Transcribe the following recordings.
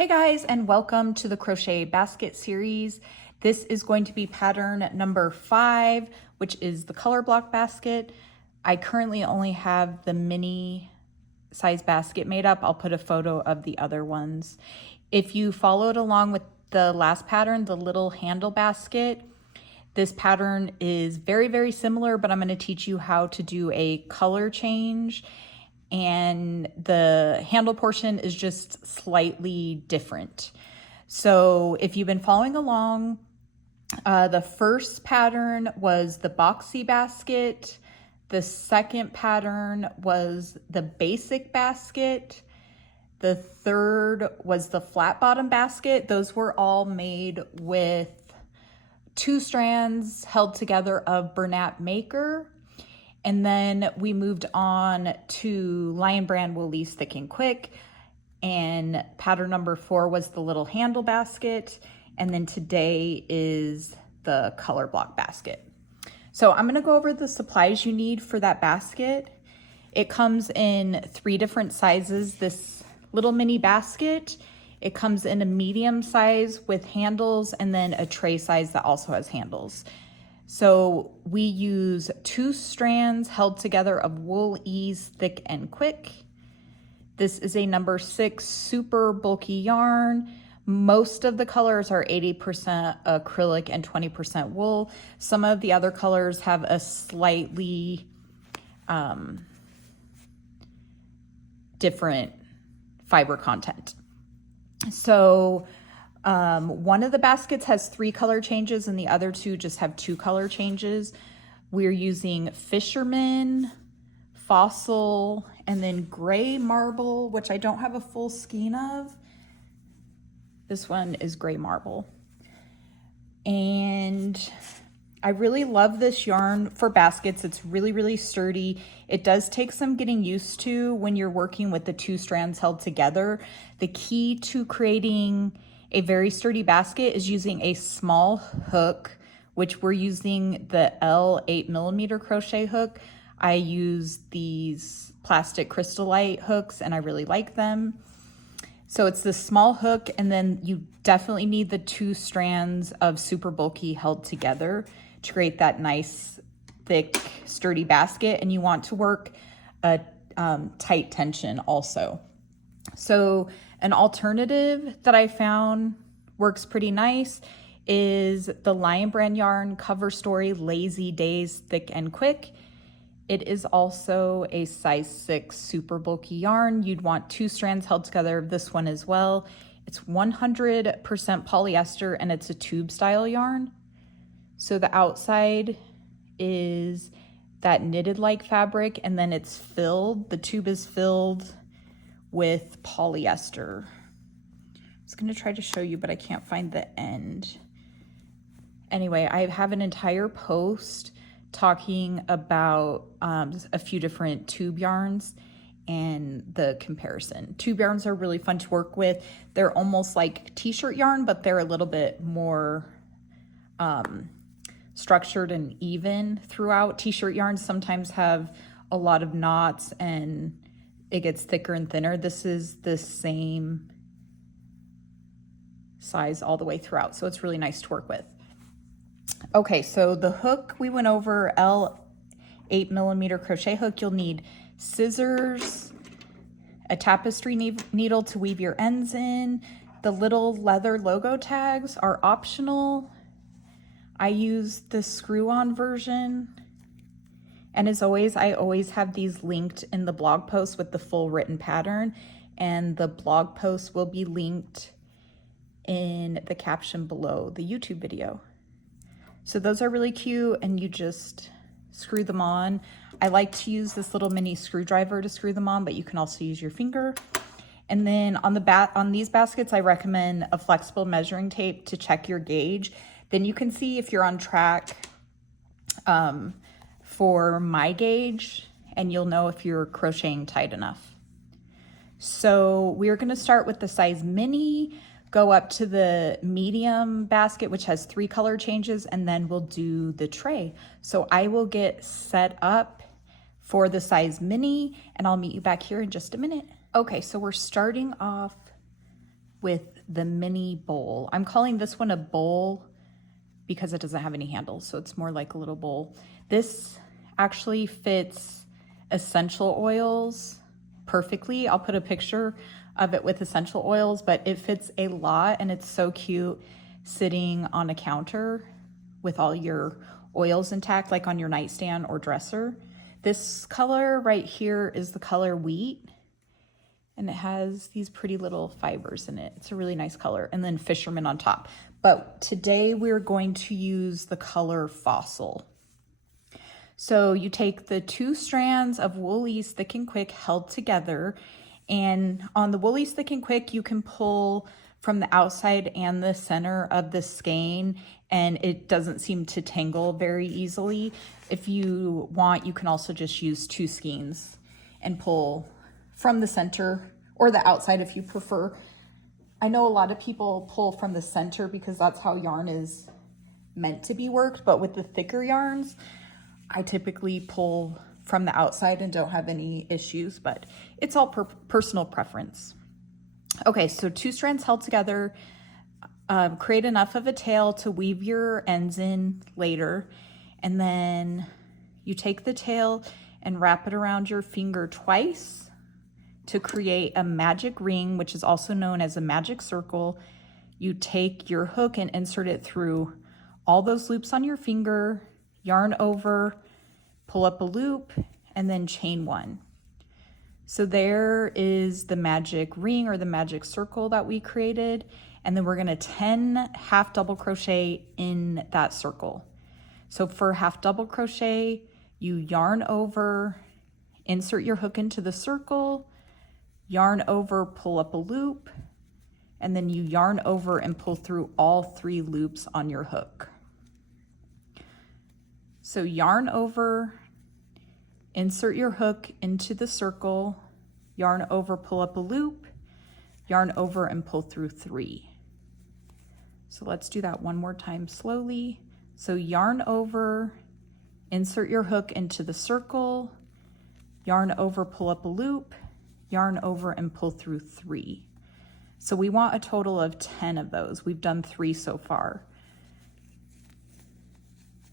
Hey guys, and welcome to the Crochet Basket series. This is going to be pattern number 5, which is the color block basket. I currently only have the mini size basket made up. I'll put a photo of the other ones. If you followed along with the last pattern, the little handle basket, this pattern is very, very similar, but I'm going to teach you how to do a color change, and the handle portion is just slightly different. So if you've been following along, the first pattern was the boxy basket. The second pattern was the basic basket. The third was the flat bottom basket. Those were all made with 2 strands held together of Bernat Maker. And then we moved on to Lion Brand Woolies Thick and Quick. And pattern number 4 was the little handle basket. And then today is the color block basket. So I'm gonna go over the supplies you need for that basket. It comes in 3 different sizes. This little mini basket, it comes in a medium size with handles, and then a tray size that also has handles. So we use 2 strands held together of Wool Ease Thick and Quick. This is a number 6 super bulky yarn. Most of the colors are 80% acrylic and 20% wool. Some of the other colors have a slightly different fiber content. So one of the baskets has 3 color changes and the other 2 just have 2 color changes. We're using Fisherman, Fossil, and then Gray Marble, which I don't have a full skein of. This one is Gray Marble. And I really love this yarn for baskets. It's really, really sturdy. It does take some getting used to when you're working with the 2 strands held together. The key to creating a very sturdy basket is using a small hook, which we're using the L 8mm crochet hook. I use these plastic Crystalite hooks and I really like them. So it's this small hook, and then you definitely need the 2 strands of super bulky held together to create that nice, thick, sturdy basket. And you want to work a tight tension also. So an alternative that I found works pretty nice is the Lion Brand yarn Cover Story Lazy Days Thick and Quick. It is also a size 6 super bulky yarn. You'd want 2 strands held together of this one as well. It's 100% polyester and it's a tube style yarn. So the outside is that knitted like fabric, and then it's filled. The tube is filled with polyester. I was gonna try to show you, but I can't find the end. Anyway, I have an entire post talking about a few different tube yarns and the comparison. Tube yarns are really fun to work with. They're almost like t-shirt yarn, but they're a little bit more structured and even throughout. T-shirt yarns sometimes have a lot of knots and it gets thicker and thinner. This is the same size all the way throughout, so it's really nice to work with. Okay, so the hook we went over, L 8mm crochet hook. You'll need scissors, a tapestry needle to weave your ends in. The little leather logo tags are optional. I use the screw-on version. And as always, I always have these linked in the blog post with the full written pattern, and the blog post will be linked in the caption below the YouTube video. So those are really cute, and you just screw them on. I like to use this little mini screwdriver to screw them on, but you can also use your finger. And then on these baskets, I recommend a flexible measuring tape to check your gauge. Then you can see if you're on track for my gauge, and you'll know if you're crocheting tight enough. So we're gonna start with the size mini, go up to the medium basket, which has 3 color changes, and then we'll do the tray. So I will get set up for the size mini, and I'll meet you back here in just a minute. Okay, so we're starting off with the mini bowl. I'm calling this one a bowl because it doesn't have any handles, so it's more like a little bowl. This actually fits essential oils perfectly. I'll put a picture of it with essential oils, but it fits a lot and it's so cute sitting on a counter with all your oils intact, like on your nightstand or dresser. This color right here is the color Wheat, and it has these pretty little fibers in it. It's a really nice color, and then Fisherman on top. But today we're going to use the color Fossil. So you take the 2 strands of Woolies Thick and Quick held together, and on the Woolies Thick and Quick you can pull from the outside and the center of the skein, and it doesn't seem to tangle very easily. If you want, you can also just use 2 skeins and pull from the center or the outside if you prefer. I know a lot of people pull from the center because that's how yarn is meant to be worked, but with the thicker yarns, I typically pull from the outside and don't have any issues, but it's all personal preference. Okay, so 2 strands held together, create enough of a tail to weave your ends in later, and then you take the tail and wrap it around your finger twice to create a magic ring, which is also known as a magic circle. You take your hook and insert it through all those loops on your finger, yarn over, pull up a loop, and then chain 1. So there is the magic ring or the magic circle that we created. And then we're gonna 10 half double crochet in that circle. So for half double crochet, you yarn over, insert your hook into the circle, yarn over, pull up a loop, and then you yarn over and pull through all 3 loops on your hook. So yarn over, insert your hook into the circle, yarn over, pull up a loop, yarn over and pull through 3. So let's do that one more time slowly. So yarn over, insert your hook into the circle, yarn over, pull up a loop, yarn over and pull through 3. So we want a total of 10 of those. We've done 3 so far.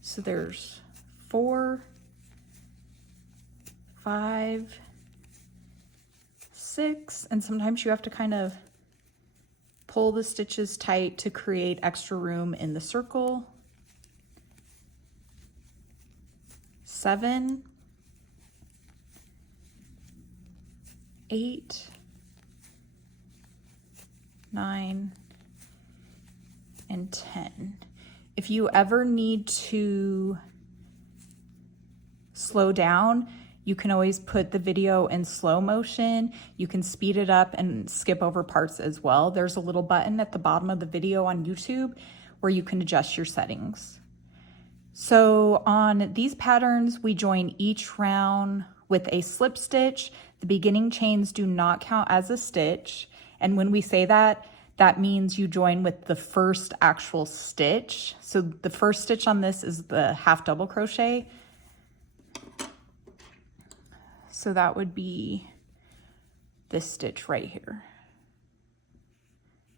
So there's 4, 5, 6, and sometimes you have to kind of pull the stitches tight to create extra room in the circle. 7, 8, 9, and 10. If you ever need to slow down, you can always put the video in slow motion. You can speed it up and skip over parts as well. There's a little button at the bottom of the video on YouTube where you can adjust your settings. So on these patterns, we join each round with a slip stitch. The beginning chains do not count as a stitch. And when we say that, that means you join with the first actual stitch. So the first stitch on this is the half double crochet. So that would be this stitch right here.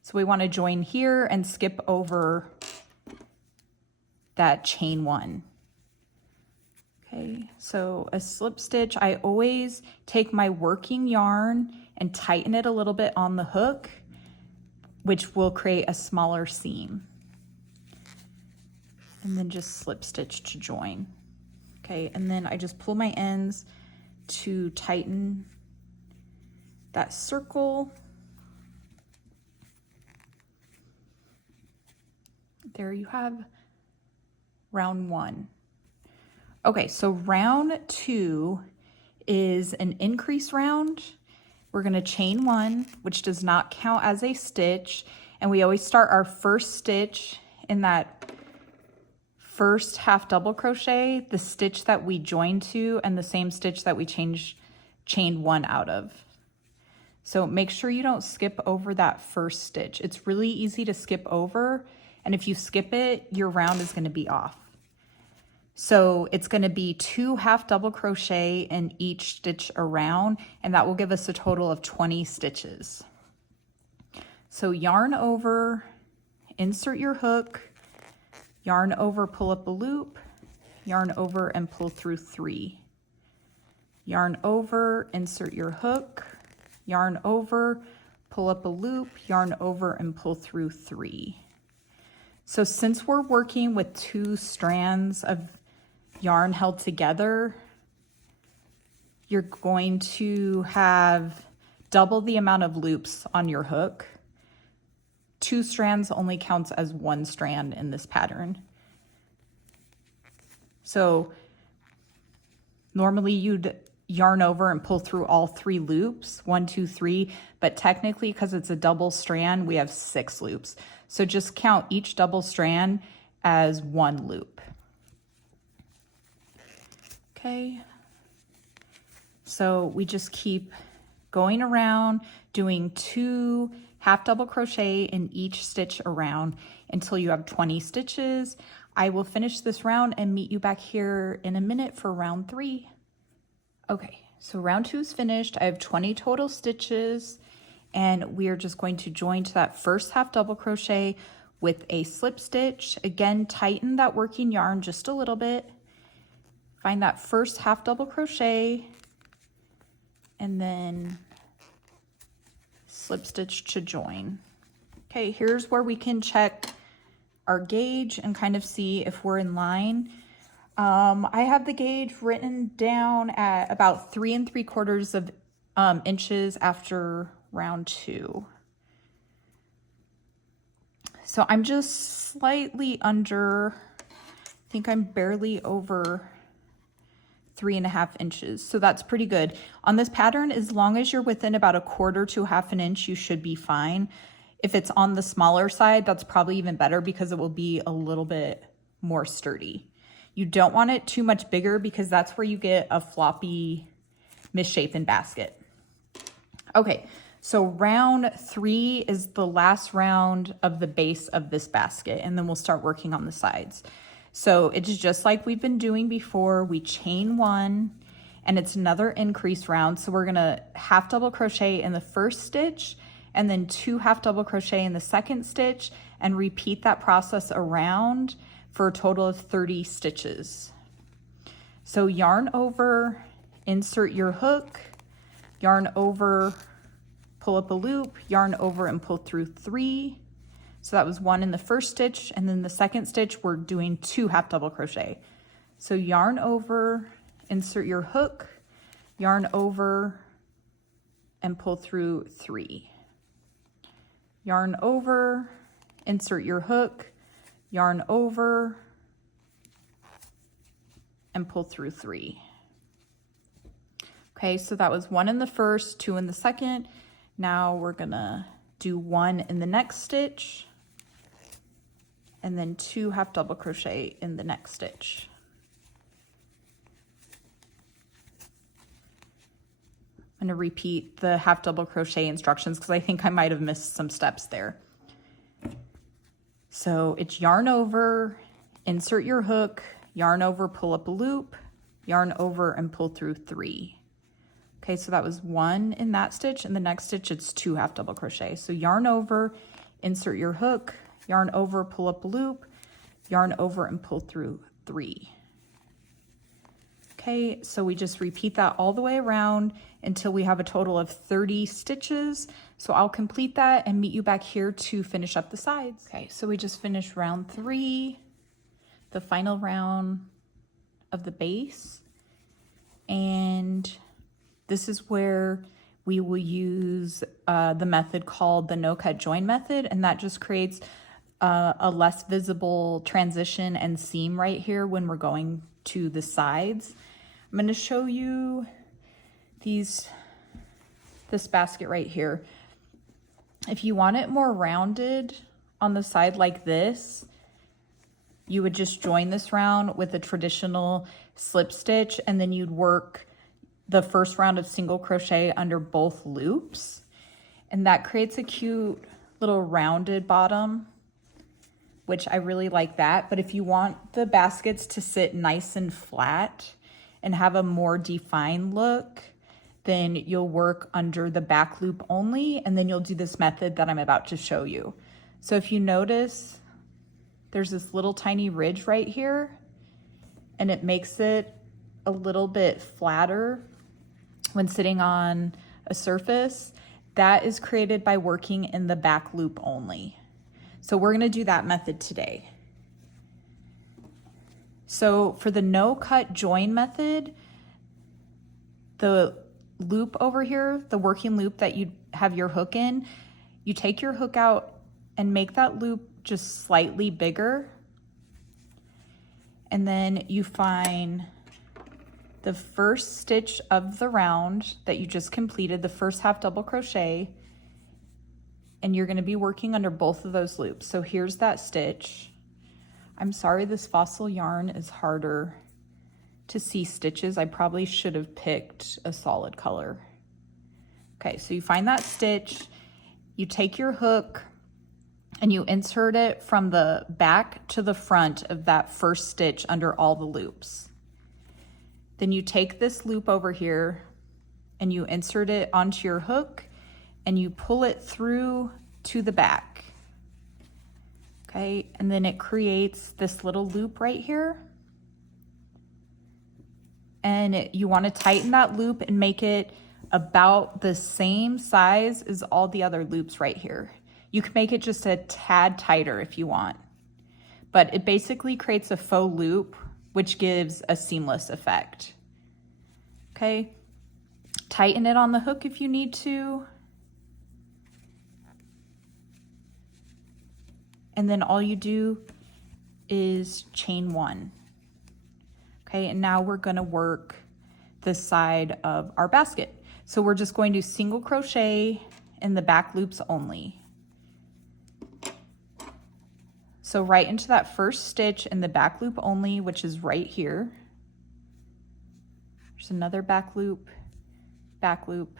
So we want to join here and skip over that chain 1. Okay, so a slip stitch, I always take my working yarn and tighten it a little bit on the hook, which will create a smaller seam. And then just slip stitch to join. Okay, and then I just pull my ends to tighten that circle. There you have round 1. Okay, so round 2 is an increase round. We're gonna chain 1, which does not count as a stitch, and we always start our first stitch in that first half double crochet, the stitch that we joined to, and the same stitch that we chained 1 out of. So make sure you don't skip over that first stitch. It's really easy to skip over, and if you skip it, your round is going to be off. So it's going to be 2 half double crochet in each stitch around, and that will give us a total of 20 stitches. So yarn over, insert your hook, yarn over, pull up a loop, yarn over and pull through 3. Yarn over, insert your hook, yarn over, pull up a loop, yarn over and pull through 3. So since we're working with 2 strands of yarn held together, you're going to have double the amount of loops on your hook. 2 strands only counts as 1 strand in this pattern. So normally you'd yarn over and pull through all 3 loops, 1, 2, 3, but technically because it's a double strand, we have 6 loops. So just count each double strand as 1 loop. Okay. So we just keep going around doing 2 half double crochet in each stitch around until you have 20 stitches. I will finish this round and meet you back here in a minute for round 3. Okay, so round 2 is finished. I have 20 total stitches, and we are just going to join to that first half double crochet with a slip stitch. Again, tighten that working yarn just a little bit. Find that first half double crochet, and then slip stitch to join. Okay, here's where we can check our gauge and kind of see if we're in line. I have the gauge written down at about 3 3/4 inches after round 2. So I'm just slightly under, I think I'm barely over 3.5 inches. So that's pretty good. On this pattern, as long as you're within about 1/4 to 1/2 inch, you should be fine. If it's on the smaller side, that's probably even better because it will be a little bit more sturdy. You don't want it too much bigger because that's where you get a floppy, misshapen basket. Okay, so round 3 is the last round of the base of this basket, and then we'll start working on the sides. So it's just like we've been doing before. We chain 1, and it's another increase round. So we're gonna half double crochet in the first stitch, and then 2 half double crochet in the second stitch, and repeat that process around for a total of 30 stitches. So yarn over, insert your hook, yarn over, pull up a loop, yarn over and pull through 3. So that was 1 in the first stitch, and then the second stitch we're doing 2 half double crochet. So yarn over, insert your hook, yarn over and pull through 3. Yarn over, insert your hook, yarn over and pull through 3. Okay, so that was 1 in the first, 2 in the second. Now we're gonna do 1 in the next stitch, and then 2 half double crochet in the next stitch. I'm gonna repeat the half double crochet instructions because I think I might have missed some steps there. So it's yarn over, insert your hook, yarn over, pull up a loop, yarn over and pull through 3. Okay, so that was 1 in that stitch, and the next stitch it's 2 half double crochet. So yarn over, insert your hook, yarn over, pull up a loop, yarn over and pull through 3. Okay, so we just repeat that all the way around until we have a total of 30 stitches. So I'll complete that and meet you back here to finish up the sides. Okay, so we just finished round 3, the final round of the base. And this is where we will use the method called the no cut join method, and that just creates a less visible transition and seam right here when we're going to the sides. I'm going to show you this basket right here. If you want it more rounded on the side like this, you would just join this round with a traditional slip stitch, and then you'd work the first round of single crochet under both loops, and that creates a cute little rounded bottom, which I really like that. But if you want the baskets to sit nice and flat and have a more defined look, then you'll work under the back loop only, and then you'll do this method that I'm about to show you. So if you notice, there's this little tiny ridge right here, and it makes it a little bit flatter when sitting on a surface. That is created by working in the back loop only. So we're gonna do that method today. So for the no cut join method, the loop over here, the working loop that you have your hook in, you take your hook out and make that loop just slightly bigger. And then you find the first stitch of the round that you just completed, the first half double crochet, and you're gonna be working under both of those loops. So here's that stitch. I'm sorry this fossil yarn is harder to see stitches. I probably should have picked a solid color. Okay, so you find that stitch, you take your hook and you insert it from the back to the front of that first stitch under all the loops. Then you take this loop over here and you insert it onto your hook and you pull it through to the back. Okay, and then it creates this little loop right here. And you want to tighten that loop and make it about the same size as all the other loops right here. You can make it just a tad tighter if you want, but it basically creates a faux loop, which gives a seamless effect. Okay, tighten it on the hook if you need to. And then all you do is chain one. Okay, and now we're gonna work the side of our basket. So we're just going to single crochet in the back loops only. So right into that first stitch in the back loop only, which is right here. There's another back loop, back loop,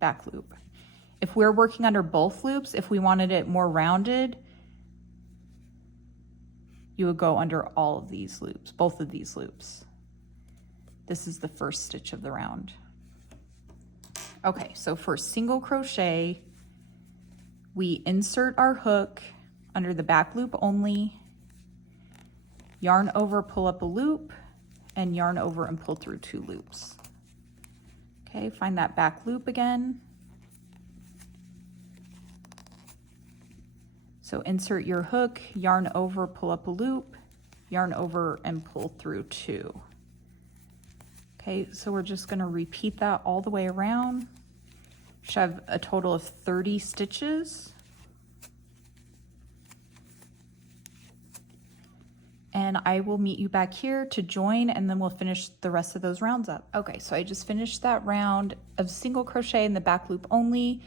back loop. If we're working under both loops, if we wanted it more rounded, you would go under all of these loops, both of these loops. This is the first stitch of the round. Okay, so for single crochet, we insert our hook under the back loop only, yarn over, pull up a loop, and yarn over and pull through 2 loops. Okay, find that back loop again. So insert your hook, yarn over, pull up a loop, yarn over and pull through 2. Okay, so we're just gonna repeat that all the way around. Should have a total of 30 stitches. And I will meet you back here to join, and then we'll finish the rest of those rounds up. Okay, so I just finished that round of single crochet in the back loop only.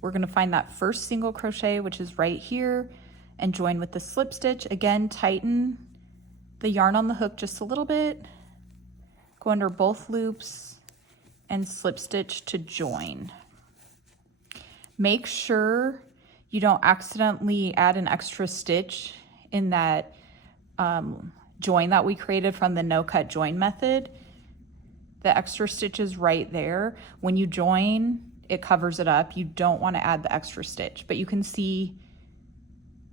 We're gonna find that first single crochet, which is right here, and join with the slip stitch. Again, tighten the yarn on the hook just a little bit, go under both loops, and slip stitch to join. Make sure you don't accidentally add an extra stitch in that join that we created from the no cut join method. The extra stitch is right there. When you join, it covers it up. You don't want to add the extra stitch, but you can see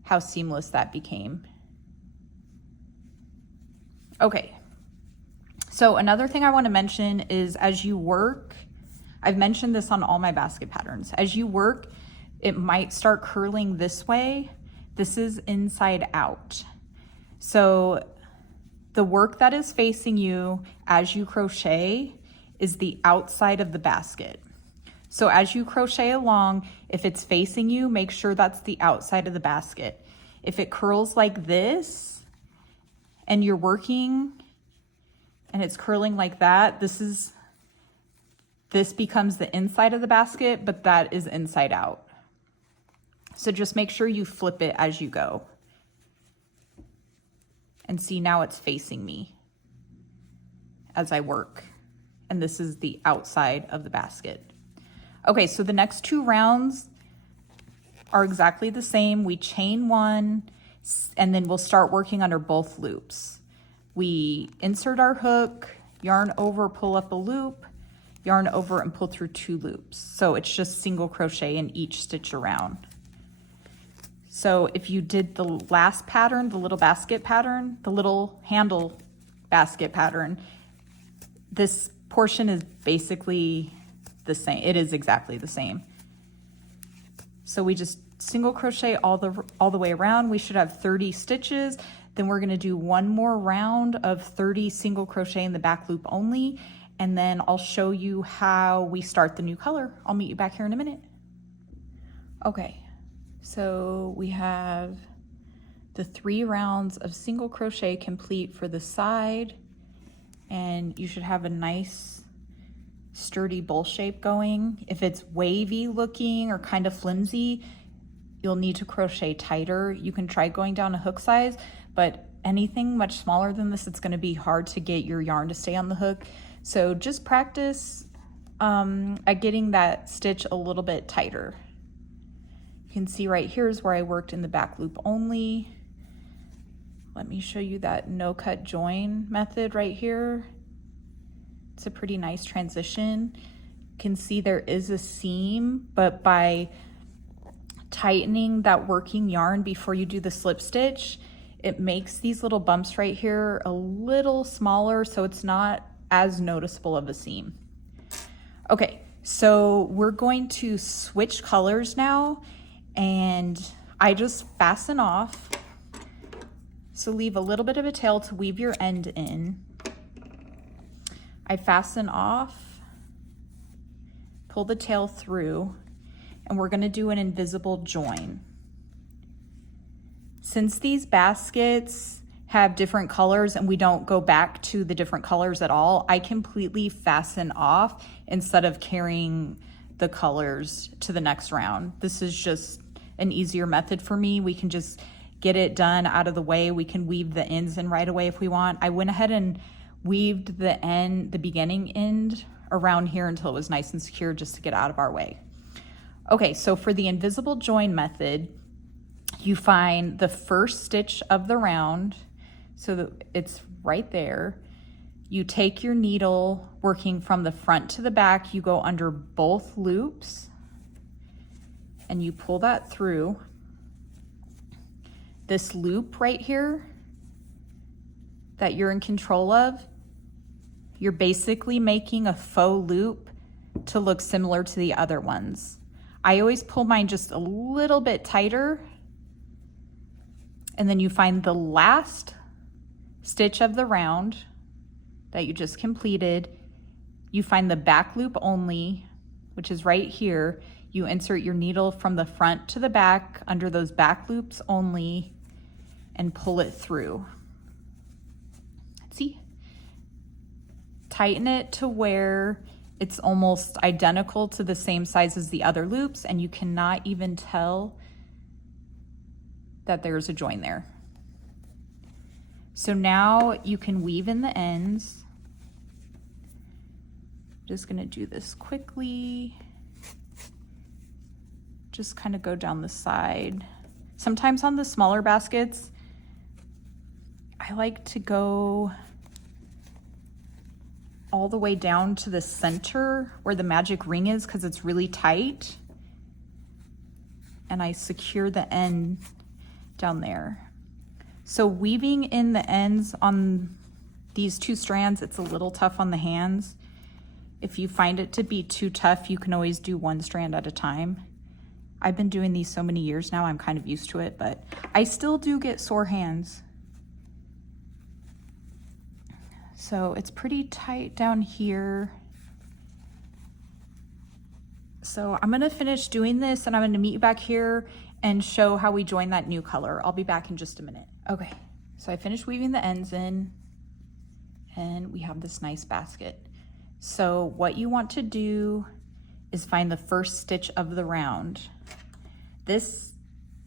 how seamless that became. Okay, so another thing I want to mention is as you work, I've mentioned this on all my basket patterns, as you work, it might start curling this way. This is inside out. So the work that is facing you as you crochet is the outside of the basket. So as you crochet along, if it's facing you, make sure that's the outside of the basket. If it curls like this and you're working and it's curling like that, this becomes the inside of the basket, but that is inside out. So just make sure you flip it as you go. And see, now it's facing me as I work. And this is the outside of the basket. Okay, so the next 2 rounds are exactly the same. We chain 1, and then we'll start working under both loops. We insert our hook, yarn over, pull up a loop, yarn over and pull through 2 loops. So it's just single crochet in each stitch around. So if you did the last pattern, the little basket pattern, the little handle basket pattern, this portion is basically the same. It is exactly the same. So we just single crochet all the way around. We should have 30 stitches. Then we're going to do one more round of 30 single crochet in the back loop only, and then I'll show you how we start the new color. I'll meet you back here in a minute. Okay, so we have the 3 rounds of single crochet complete for the side, and you should have a nice sturdy bowl shape going. If it's wavy looking or kind of flimsy, you'll need to crochet tighter. You can try going down a hook size, but anything much smaller than this, it's going to be hard to get your yarn to stay on the hook. So just practice at getting that stitch a little bit tighter. You can see right here is where I worked in the back loop only. Let me show you that no cut join method right here. It's a pretty nice transition. You can see there is a seam, but by tightening that working yarn before you do the slip stitch, it makes these little bumps right here a little smaller, so it's not as noticeable of a seam. Okay, so we're going to switch colors now, and I just fasten off. So leave a little bit of a tail to weave your end in. I fasten off, pull the tail through, and we're going to do an invisible join. Since these baskets have different colors and we don't go back to the different colors at all, I completely fasten off instead of carrying the colors to the next round. This is just an easier method for me. We can just get it done out of the way. We can weave the ends in right away if we want. I went ahead and weaved the beginning end around here until it was nice and secure, just to get out of our way. Okay, so for the invisible join method, you find the first stitch of the round, so that it's right there. You take your needle, working from the front to the back, you go under both loops, and you pull that through. This loop right here that you're in control of, you're basically making a faux loop to look similar to the other ones. I always pull mine just a little bit tighter, and then you find the last stitch of the round that you just completed. You find the back loop only, which is right here. You insert your needle from the front to the back under those back loops only and pull it through. See? Tighten it to where it's almost identical to the same size as the other loops, and you cannot even tell that there's a join there. So now you can weave in the ends. Just gonna do this quickly. Just kind of go down the side. Sometimes on the smaller baskets, I like to go all the way down to the center where the magic ring is, because it's really tight. And I secure the end down there. So weaving in the ends on these 2 strands, it's a little tough on the hands. If you find it to be too tough, you can always do 1 strand at a time. I've been doing these so many years now, I'm kind of used to it, but I still do get sore hands. So it's pretty tight down here. So I'm gonna finish doing this, and I'm gonna meet you back here and show how we join that new color. I'll be back in just a minute. Okay, so I finished weaving the ends in, and we have this nice basket. So what you want to do is find the first stitch of the round. This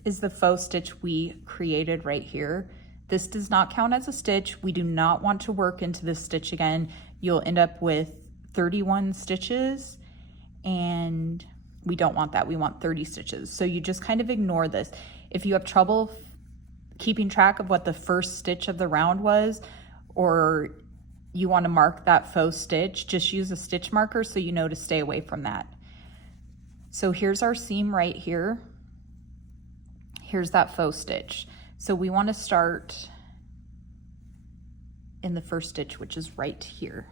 is the faux stitch we created right here. This does not count as a stitch. We do not want to work into this stitch again. You'll end up with 31 stitches, and we don't want that. We want 30 stitches. So you just kind of ignore this. If you have trouble keeping track of what the first stitch of the round was, or you want to mark that faux stitch, just use a stitch marker so you know to stay away from that. So here's our seam right here. Here's that faux stitch. So we want to start in the first stitch, which is right here.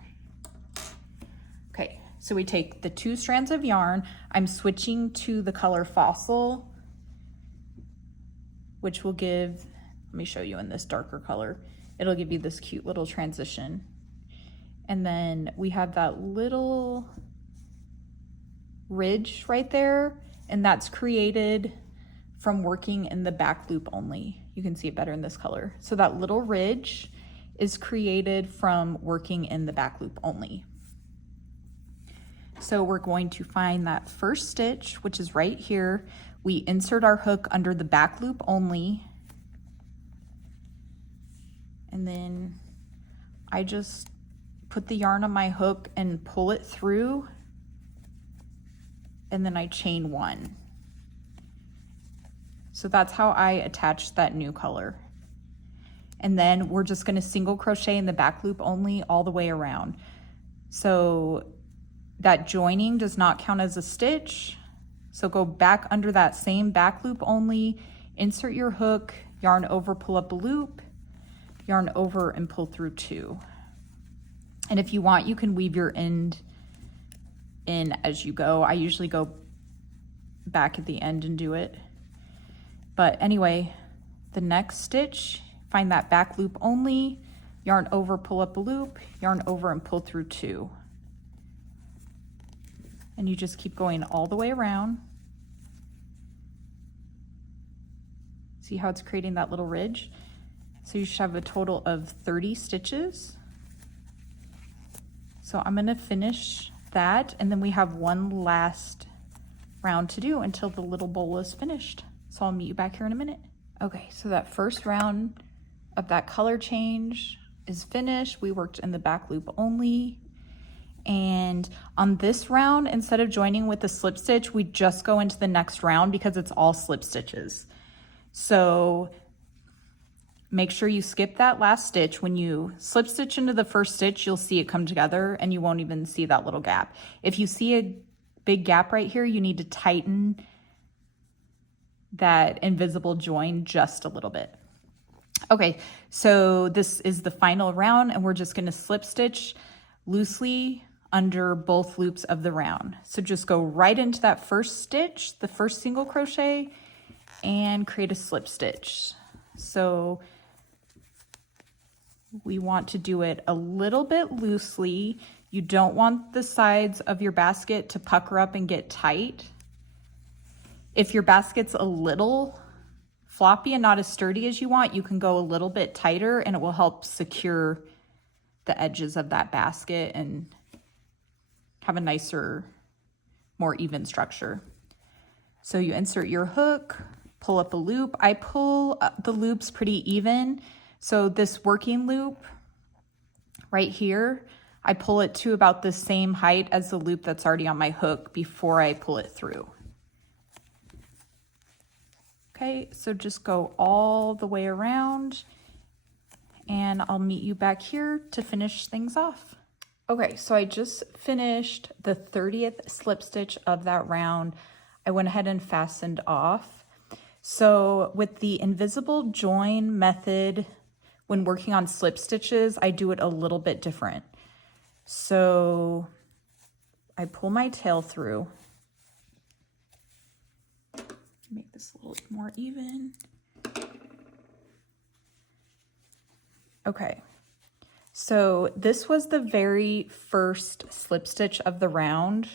Okay, so we take the 2 strands of yarn. I'm switching to the color Fossil, which will give, let me show you in this darker color. It'll give you this cute little transition. And then we have that little ridge right there, and that's created from working in the back loop only. You can see it better in this color. So that little ridge is created from working in the back loop only. So we're going to find that first stitch, which is right here. We insert our hook under the back loop only. And then I just put the yarn on my hook and pull it through. And then I chain 1. So that's how I attached that new color. And then we're just going to single crochet in the back loop only all the way around. So that joining does not count as a stitch. So go back under that same back loop only, insert your hook, yarn over, pull up a loop, yarn over and pull through 2. And if you want, you can weave your end in as you go. I usually go back at the end and do it. But anyway, the next stitch, find that back loop only, yarn over, pull up a loop, yarn over and pull through 2. And you just keep going all the way around. See how it's creating that little ridge? So you should have a total of 30 stitches. So I'm gonna finish that, and then we have one last round to do until the little bowl is finished. So I'll meet you back here in a minute. Okay, so that first round of that color change is finished. We worked in the back loop only. And on this round, instead of joining with the slip stitch, we just go into the next round because it's all slip stitches. So make sure you skip that last stitch. When you slip stitch into the first stitch, you'll see it come together and you won't even see that little gap. If you see a big gap right here, you need to tighten that invisible join just a little bit. Okay, so this is the final round and we're just gonna slip stitch loosely under both loops of the round. So just go right into that first stitch, the first single crochet, and create a slip stitch. So we want to do it a little bit loosely. You don't want the sides of your basket to pucker up and get tight. If your basket's a little floppy and not as sturdy as you want, you can go a little bit tighter and it will help secure the edges of that basket and have a nicer, more even structure. So you insert your hook, pull up a loop. I pull the loops pretty even. So this working loop right here, I pull it to about the same height as the loop that's already on my hook before I pull it through. Okay, so just go all the way around and I'll meet you back here to finish things off. Okay, so I just finished the 30th slip stitch of that round. I went ahead and fastened off. So with the invisible join method, when working on slip stitches, I do it a little bit different. So I pull my tail through. Make this a little more even. Okay, so this was the very first slip stitch of the round.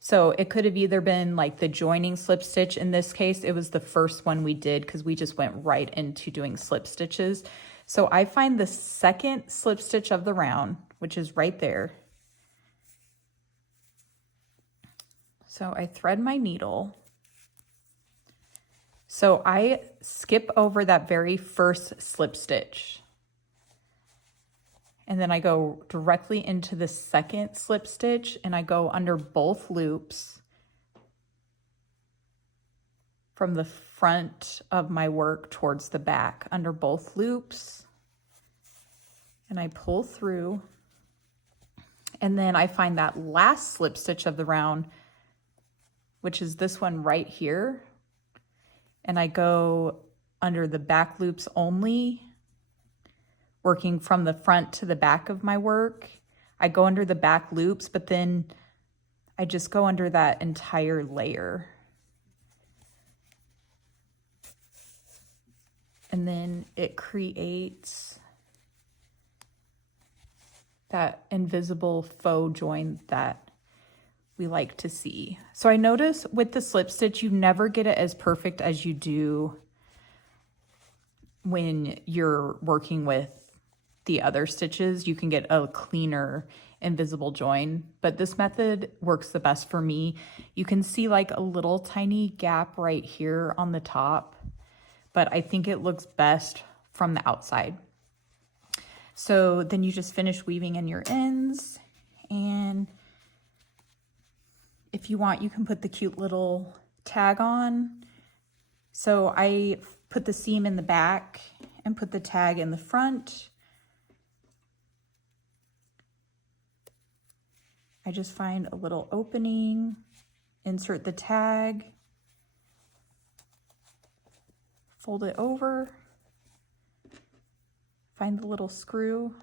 So it could have either been like the joining slip stitch. In this case, it was the first one we did because we just went right into doing slip stitches. So I find the second slip stitch of the round, which is right there. So I thread my needle. So I skip over that very first slip stitch. And then I go directly into the second slip stitch and I go under both loops from the front of my work towards the back, under both loops. and I pull through, and then I find that last slip stitch of the round, which is this one right here, and I go under the back loops only, working from the front to the back of my work. I go under the back loops, but then I just go under that entire layer. And then it creates that invisible faux join that we like to see. So I notice with the slip stitch, you never get it as perfect as you do when you're working with the other stitches. You can get a cleaner invisible join, but this method works the best for me. You can see like a little tiny gap right here on the top, but I think it looks best from the outside. So then you just finish weaving in your ends, and if you want, you can put the cute little tag on. So I put the seam in the back and put the tag in the front. I just find a little opening, insert the tag, fold it over, find the little screw,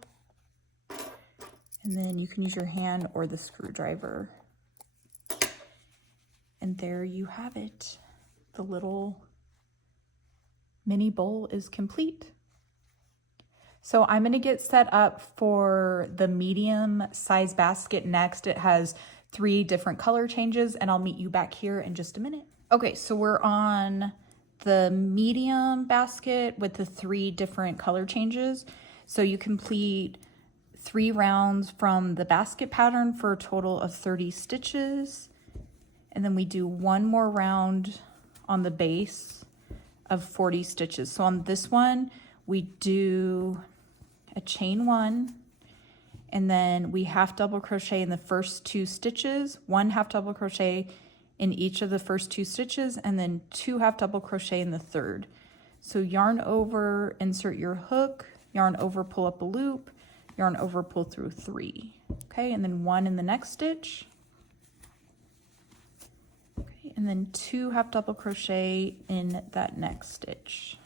and then you can use your hand or the screwdriver. And there you have it. The little mini bowl is complete. So I'm gonna get set up for the medium size basket next. It has 3 different color changes, and I'll meet you back here in just a minute. Okay, so we're on the medium basket with the 3 different color changes. So you complete 3 rounds from the basket pattern for a total of 30 stitches. And then we do 1 more round on the base of 40 stitches. So on this one, we do a chain 1, and then we half double crochet in the first 2 stitches, 1 half double crochet in each of the first 2 stitches, and then 2 half double crochet in the third. So yarn over, insert your hook, yarn over, pull up a loop, yarn over, pull through 3. Okay, and then 1 in the next stitch. Okay, and then 2 half double crochet in that next stitch.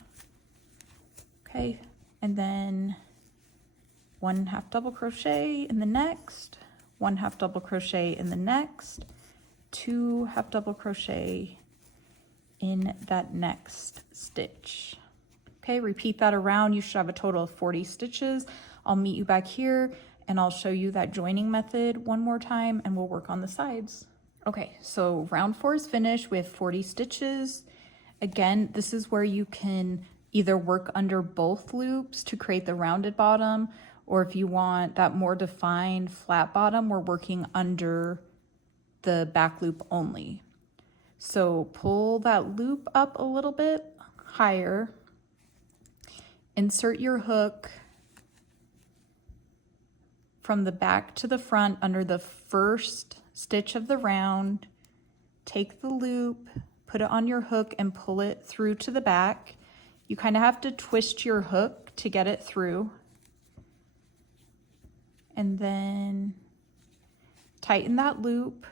Okay, and then 1 half double crochet in the next, 1 half double crochet in the next, 2 half double crochet in that next stitch. Okay, repeat that around. You should have a total of 40 stitches. I'll meet you back here and I'll show you that joining method one more time, and we'll work on the sides. Okay, so round 4 is finished with 40 stitches. Again, this is where you can either work under both loops to create the rounded bottom, or if you want that more defined flat bottom, we're working under the back loop only. So pull that loop up a little bit higher, insert your hook from the back to the front under the first stitch of the round, take the loop, put it on your hook and pull it through to the back. You kind of have to twist your hook to get it through. And then tighten that loop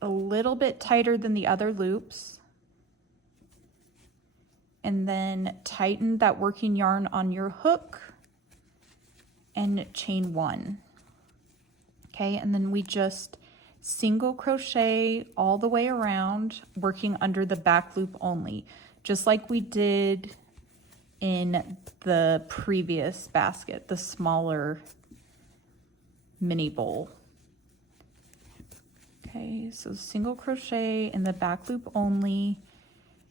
a little bit tighter than the other loops. And then tighten that working yarn on your hook and chain 1. Okay, and then we just single crochet all the way around, working under the back loop only, just like we did in the previous basket, the smaller mini bowl. Okay, so single crochet in the back loop only.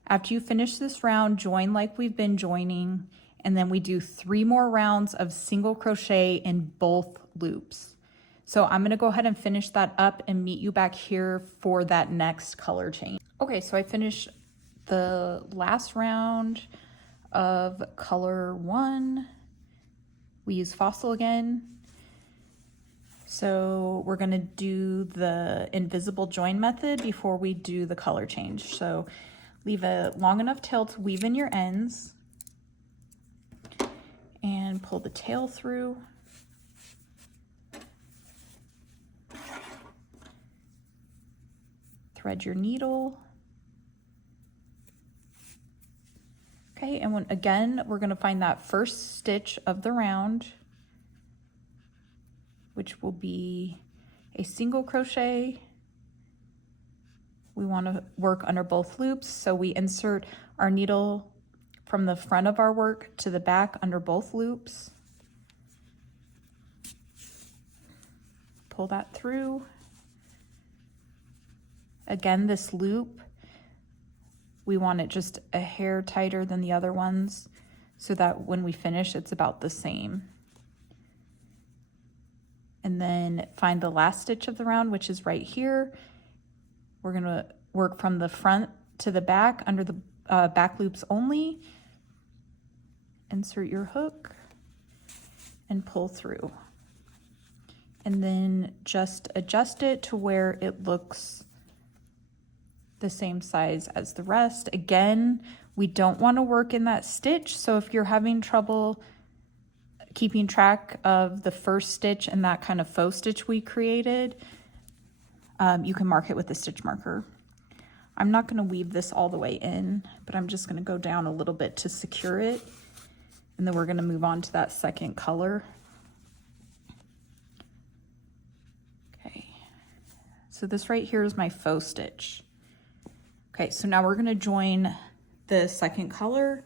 After you finish this round, join like we've been joining, and then we do 3 more rounds of single crochet in both loops. So I'm gonna go ahead and finish that up and meet you back here for that next color change. Okay, so I finished the last round of color 1. We use fossil again. So we're gonna do the invisible join method before we do the color change. So leave a long enough tail to weave in your ends. and pull the tail through. Thread your needle. Okay, and again, we're going to find that first stitch of the round, which will be a single crochet. We want to work under both loops, so we insert our needle from the front of our work to the back under both loops. Pull that through. Again, this loop, we want it just a hair tighter than the other ones so that when we finish, it's about the same. And then find the last stitch of the round, which is right here. We're gonna work from the front to the back under the back loops only. Insert your hook and pull through. And then just adjust it to where it looks the same size as the rest. Again, we don't want to work in that stitch, so if you're having trouble keeping track of the first stitch and that kind of faux stitch we created, you can mark it with a stitch marker. I'm not going to weave this all the way in, but I'm just going to go down a little bit to secure it, and then we're going to move on to that second color. Okay, so this right here is my faux stitch. Okay, so now we're going to join the second color,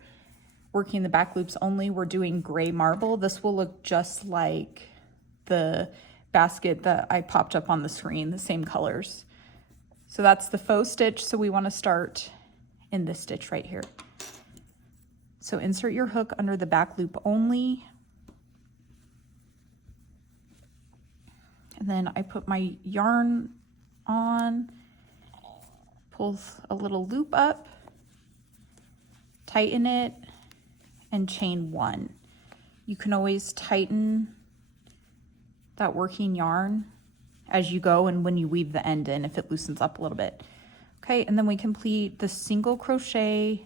working the back loops only. We're doing gray marble. This will look just like the basket that I popped up on the screen, the same colors. So that's the faux stitch, so we want to start in this stitch right here. So insert your hook under the back loop only. And then I put my yarn on, pull a little loop up, tighten it, and chain one. You can always tighten that working yarn as you go and when you weave the end in if it loosens up a little bit. Okay, and then we complete the single crochet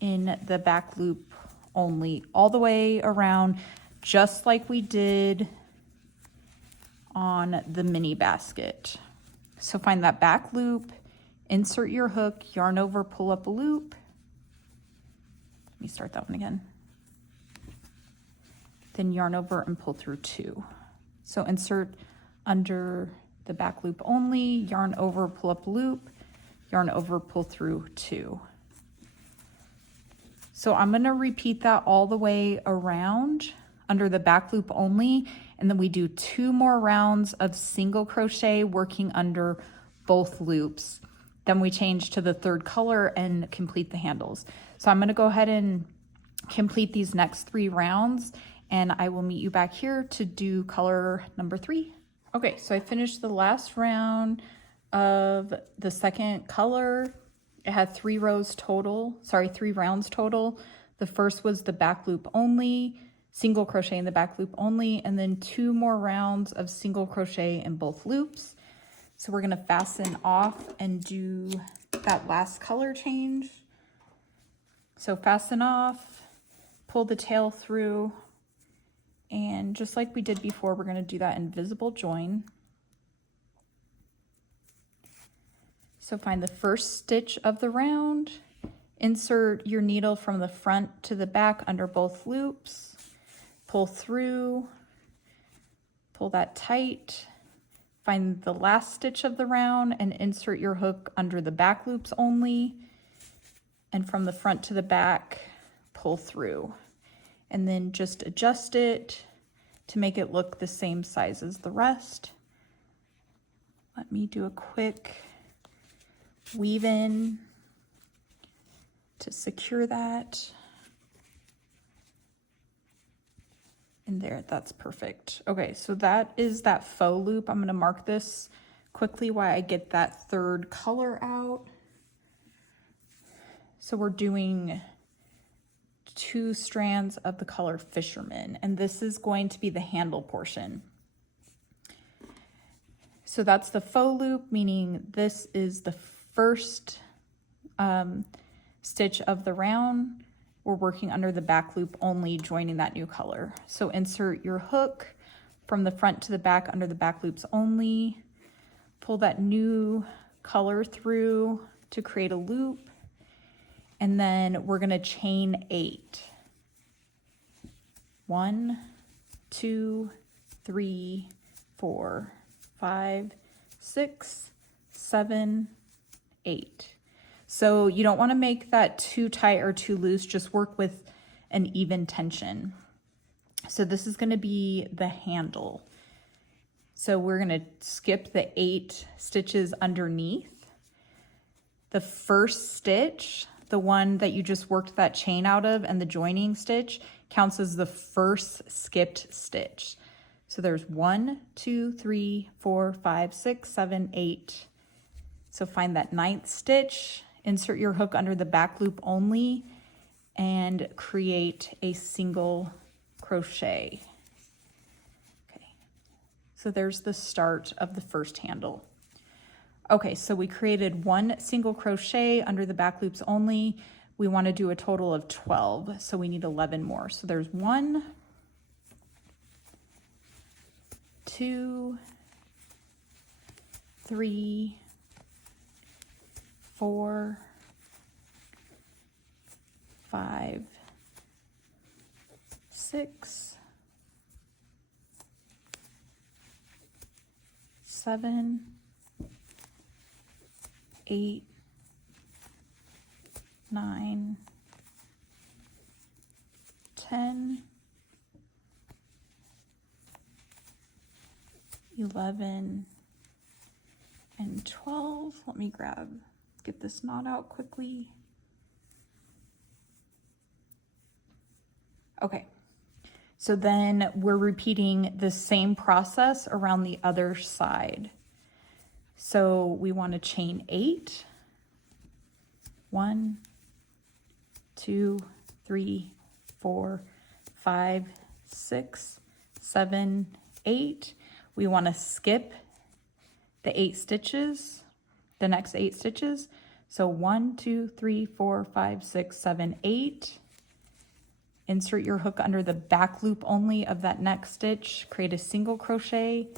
in the back loop only all the way around, just like we did on the mini basket. So find that back loop, insert your hook, yarn over, pull up a loop. Let me start that one again. Then yarn over and pull through two. So insert under the back loop only, yarn over, pull up a loop, yarn over, pull through two. So I'm going to repeat that all the way around under the back loop only, and then we do 2 more rounds of single crochet working under both loops. Then we change to the third color and complete the handles. So I'm going to go ahead and complete these next 3 rounds, and I will meet you back here to do color number 3. Okay, so I finished the last round of the second color. It had 3 rounds total. The first was the back loop only, single crochet in the back loop only, and then 2 more rounds of single crochet in both loops. So we're gonna fasten off and do that last color change. So fasten off, pull the tail through, and just like we did before, we're gonna do that invisible join. So find the first stitch of the round, insert your needle from the front to the back under both loops, pull through, pull that tight, find the last stitch of the round and insert your hook under the back loops only, and from the front to the back, pull through. And then just adjust it to make it look the same size as the rest. Let me do a quick weave in to secure that. And there, that's perfect. Okay, so that is that faux loop. I'm gonna mark this quickly while I get that third color out. So we're doing 2 strands of the color Fisherman, and this is going to be the handle portion. So that's the faux loop, meaning this is the first stitch of the round. we're working under the back loop only, joining that new color. So insert your hook from the front to the back under the back loops only, pull that new color through to create a loop, and then we're gonna chain 8. 1, 2, 3, 4, 5, 6, 7, 8. So you don't want to make that too tight or too loose, just work with an even tension. So this is going to be the handle. So we're going to skip the 8 stitches underneath. The first stitch, the one that you just worked that chain out of, and the joining stitch counts as the first skipped stitch. So there's 1, 2, 3, 4, 5, 6, 7, 8. So find that 9th stitch, insert your hook under the back loop only, and create a single crochet. Okay, so there's the start of the first handle. Okay, so we created 1 single crochet under the back loops only. We want to do a total of 12, so we need 11 more. So there's 1, 2, 3, 4, 5, 6, 7, 8, 9, 10, 11, and 12. Let me get this knot out quickly. Okay, so then we're repeating the same process around the other side. So we want to chain 8. 1, 2, 3, 4, 5, 6, 7, 8. We want to skip the 8 stitches, the next 8 stitches. So 1, 2, 3, 4, 5, 6, 7, 8. Insert your hook under the back loop only of that next stitch, create a single crochet,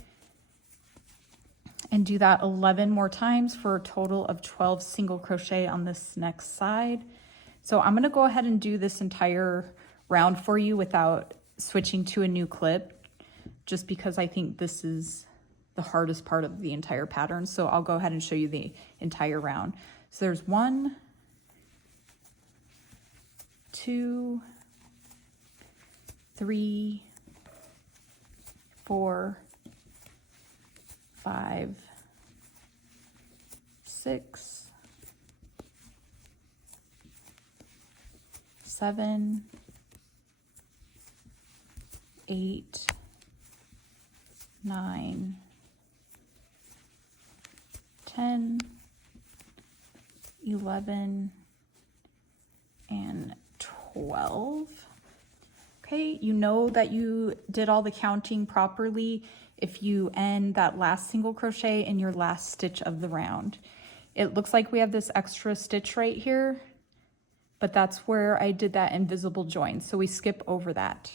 and do that 11 more times for a total of 12 single crochet on this next side. So I'm going to go ahead and do this entire round for you without switching to a new clip, just because I think this is the hardest part of the entire pattern. So I'll go ahead and show you the entire round. So there's 1, 2, 3, 4, 5, 6, 7, 8, 9, 10, 11, and 12. Okay, you know that you did all the counting properly if you end that last single crochet in your last stitch of the round. It looks like we have this extra stitch right here, but that's where I did that invisible join, so we skip over that.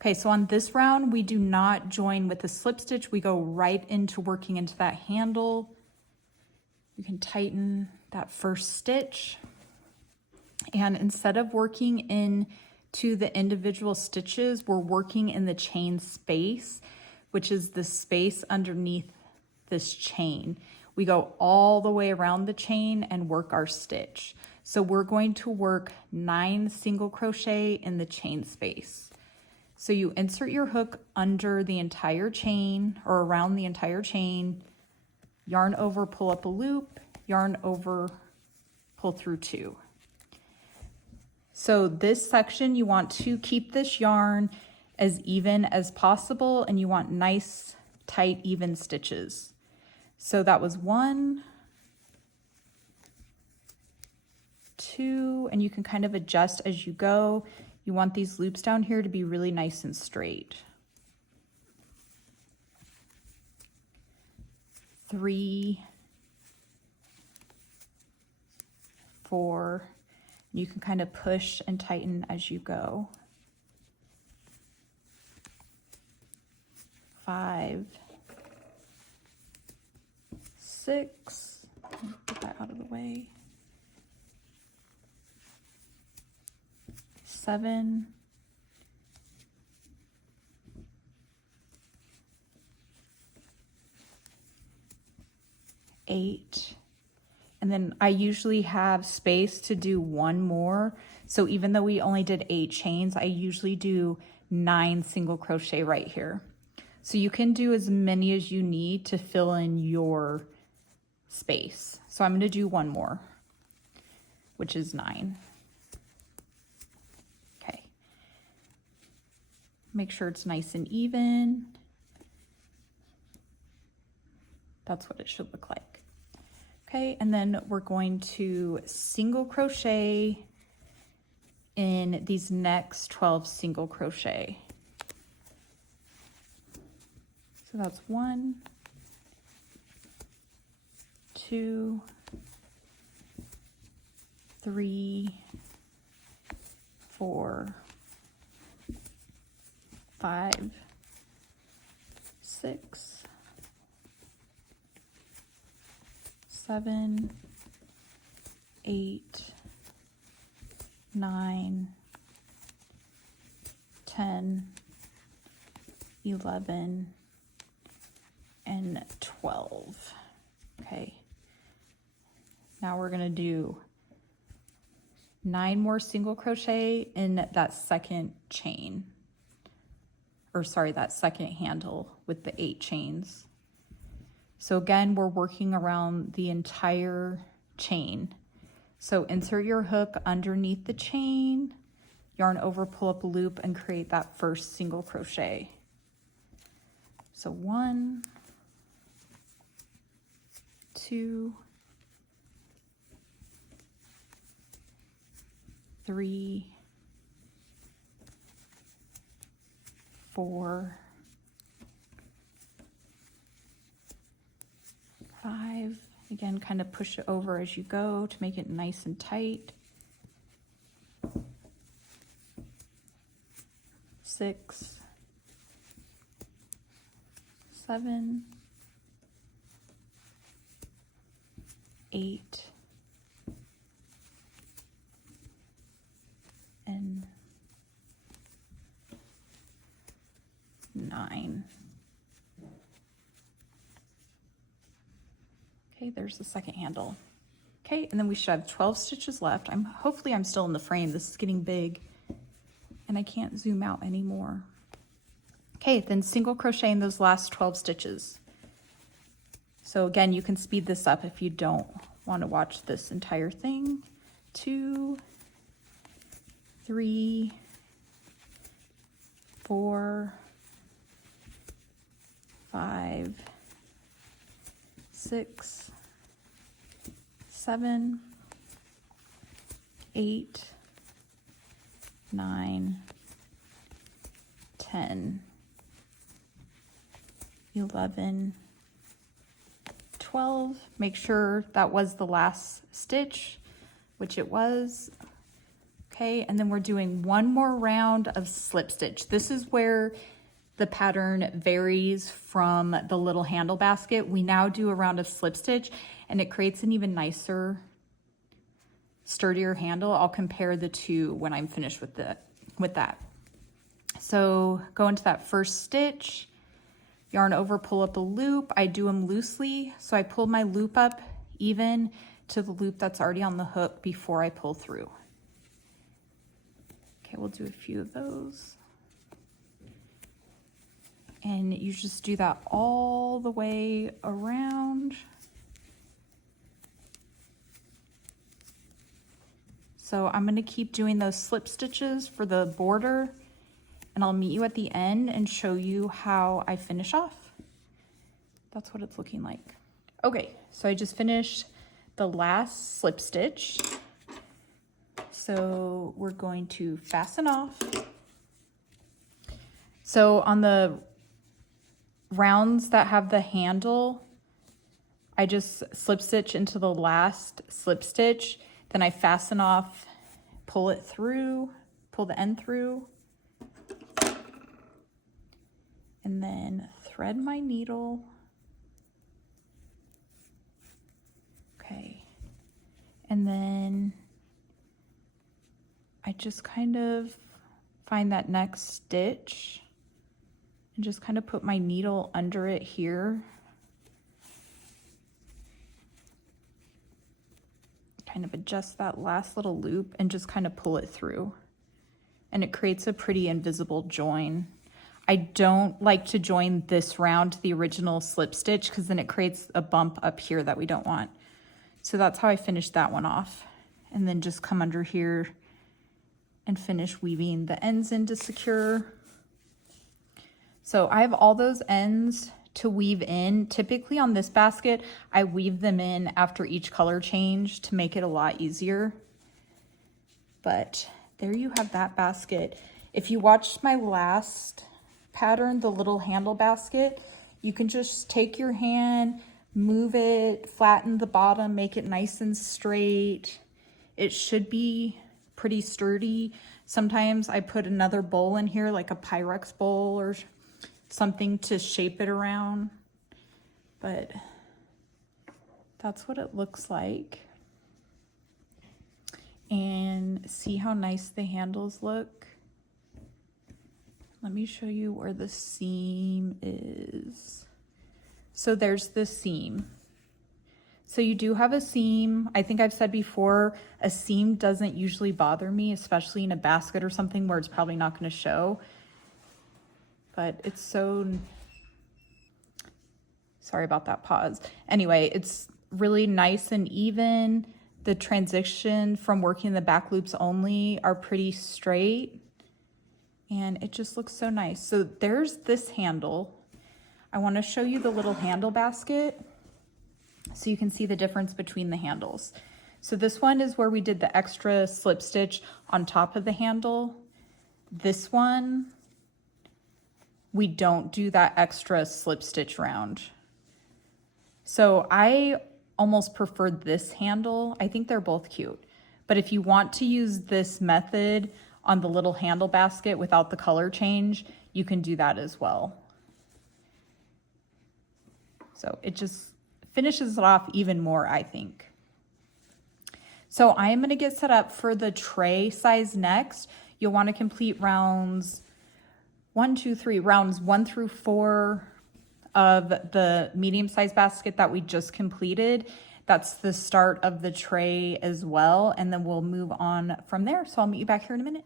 Okay, so on this round, we do not join with the slip stitch. We go right into working into that handle. You can tighten that first stitch. And instead of working into the individual stitches, we're working in the chain space, which is the space underneath this chain. We go all the way around the chain and work our stitch. So we're going to work 9 single crochet in the chain space. So you insert your hook under the entire chain or around the entire chain, yarn over, pull up a loop, yarn over, pull through 2. So this section, you want to keep this yarn as even as possible, and you want nice, tight, even stitches. So that was 1, 2, and you can kind of adjust as you go. You want these loops down here to be really nice and straight. 3, 4, You can kind of push and tighten as you go. 5, 6, get that out of the way. 7, 8, and then I usually have space to do one more. So even though we only did 8 chains, I usually do 9 single crochet right here. So you can do as many as you need to fill in your space. So I'm going to do one more, which is 9. Okay. Make sure it's nice and even. That's what it should look like. Okay, and then we're going to single crochet in these next 12 single crochet. So that's 1, 2, 3, 4, 5, 6, 7, 8, 9, 10, 11, and 12. Okay. Now we're going to do 9 more single crochet in that second chain, or sorry, that second handle with the 8 chains. So again, we're working around the entire chain. So insert your hook underneath the chain, yarn over, pull up a loop, and create that first single crochet. So 1, 2, 3, 4, 5. Again, kind of push it over as you go to make it nice and tight. 6, 7, 8, and 9. Okay, there's the second handle. Okay, and then we should have 12 stitches left. Hopefully I'm still in the frame. This is getting big and I can't zoom out anymore. Okay, then single crochet in those last 12 stitches. So again, you can speed this up if you don't want to watch this entire thing. 2, 3, 4, 5, 6, 7, 8, 9, 10, 11, 12. Make sure that was the last stitch, which it was. Okay, and then we're doing one more round of slip stitch. This is where the pattern varies from the little handle basket. We now do a round of slip stitch and it creates an even nicer, sturdier handle. I'll compare the two when I'm finished with that. So go into that first stitch, yarn over, pull up a loop. I do them loosely, so I pull my loop up even to the loop that's already on the hook before I pull through. Okay, we'll do a few of those. And you just do that all the way around. So I'm going to keep doing those slip stitches for the border, and I'll meet you at the end and show you how I finish off. That's what it's looking like. Okay, so I just finished the last slip stitch. So we're going to fasten off. So on the rounds that have the handle, I just slip stitch into the last slip stitch, then I fasten off pull it through, pull the end through, and then thread my needle. Okay, and then I just kind of find that next stitch and just kind of put my needle under it here. Kind of adjust that last little loop and just kind of pull it through. And it creates a pretty invisible join. I don't like to join this round to the original slip stitch because then it creates a bump up here that we don't want. So that's how I finished that one off. And then just come under here and finish weaving the ends in to secure. So I have all those ends to weave in. Typically on this basket, I weave them in after each color change to make it a lot easier. But there you have that basket. If you watched my last pattern, the little handle basket, you can just take your hand, move it, flatten the bottom, make it nice and straight. It should be pretty sturdy. Sometimes I put another bowl in here, like a Pyrex bowl or something to shape it around, but that's what it looks like. And see how nice the handles look? Let me show you where the seam is. So there's the seam. So you do have a seam. I think I've said before, a seam doesn't usually bother me, especially in a basket or something where it's probably not going to show. But it's so, sorry about that pause. Anyway, it's really nice and even. The transition from working the back loops only are pretty straight. And it just looks so nice. So there's this handle. I want to show you the little handle basket so you can see the difference between the handles. So this one is where we did the extra slip stitch on top of the handle. This one, we don't do that extra slip stitch round. So I almost prefer this handle. I think they're both cute. But if you want to use this method on the little handle basket without the color change, you can do that as well. So it just finishes it off even more, I think. So I am going to get set up for the tray size next. You'll want to complete rounds 1 through 4 of the medium size basket that we just completed. That's the start of the tray as well. And then we'll move on from there. So I'll meet you back here in a minute.